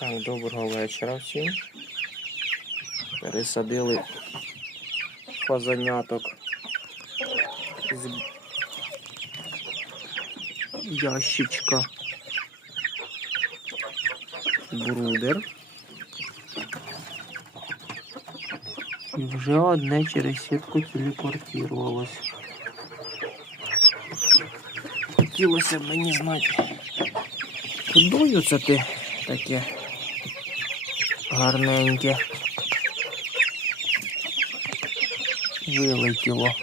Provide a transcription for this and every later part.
Так, доброго вечора всім. Пересадили фазаняток з ящичка брудер. І вже одне через сітку телепортувалось. Хотілося б мені знати, кудою це ти таке гарненьке. Вилетіло.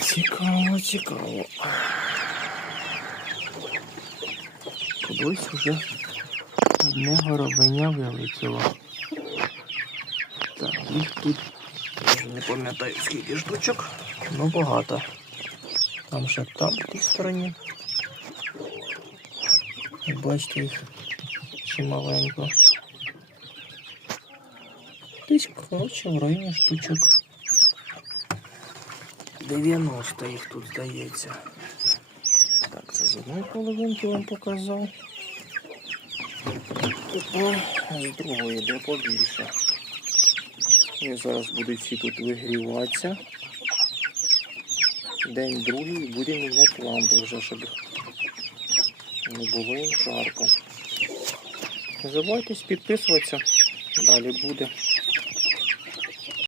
Цікаво, цікаво. Кудись вже одне горобеня вилетіло. Так, їх тут вже не пам'ятаю скільки штучок. Ну багато. Там ще там в тій стороні. Бачите їх чималенько. Десь, коротше, в районі штучок. 90 їх тут здається. Так, це з одної половинки вам показав. А з другої де побільше. І зараз будуть всі тут вигріватися. День другий і буде міняти лампи вже, щоб не було їм жарко. Не забувайте підписуватися. Далі буде.